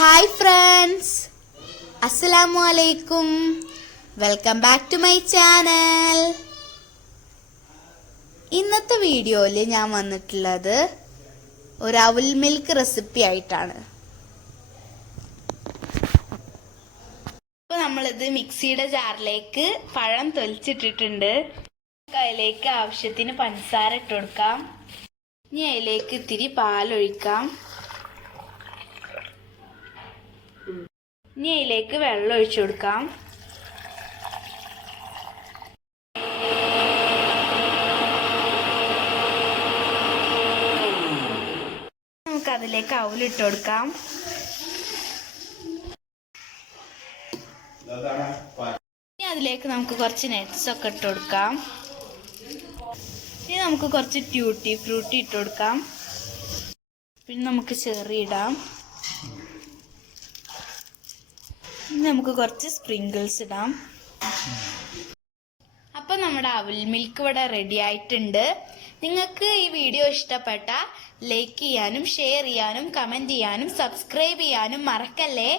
Hi friends അസ്സലാമു അലൈക്കും welcome back to my channel ഇന്നത്തെ വീഡിയോയിൽ ഞാൻ വന്നിട്ടുള്ളത് ഒരു അവൽ മിൽക്ക് റെസിപ്പി ആയിട്ടാണ്. ഇപ്പോൾ നമ്മളിത് മിക്സിയുടെ ജാറിലേക്ക് പഴം തൊലിച്ചിട്ടിട്ടുണ്ട്. അതിലേക്ക് ആവശ്യത്തിന് പഞ്ചസാര ഇട്ട് കൊടുക്കാം. ഇനി അതിലേക്ക് ഇത്തിരി പാലൊഴിക്കാം. ഇനി അതിലേക്ക് വെള്ളം ഒഴിച്ചു കൊടുക്കാം. നമുക്ക് അതിലേക്ക് അവലിട്ട് കൊടുക്കാം. ഇനി അതിലേക്ക് നമുക്ക് കുറച്ച് നട്ട്സ് ഒക്കെ ഇട്ട് കൊടുക്കാം. ഇനി നമുക്ക് കുറച്ച് ട്യൂട്ടി ഫ്രൂട്ടി ഇട്ട് കൊടുക്കാം. പിന്നെ നമുക്ക് ചെറി ഇടാം ഇനി നമുക്ക് കുറച്ച് സ്പ്രിങ്കിൾസ് ഇടാം. അപ്പോൾ നമ്മുടെ അവൽ മിൽക്ക് ഇവിടെ റെഡി ആയിട്ടുണ്ട്. നിങ്ങൾക്ക് ഈ വീഡിയോ ഇഷ്ടപ്പെട്ട ലൈക്ക് ചെയ്യാനും ഷെയർ ചെയ്യാനും കമന്റ് ചെയ്യാനും സബ്സ്ക്രൈബ് ചെയ്യാനും മറക്കല്ലേ?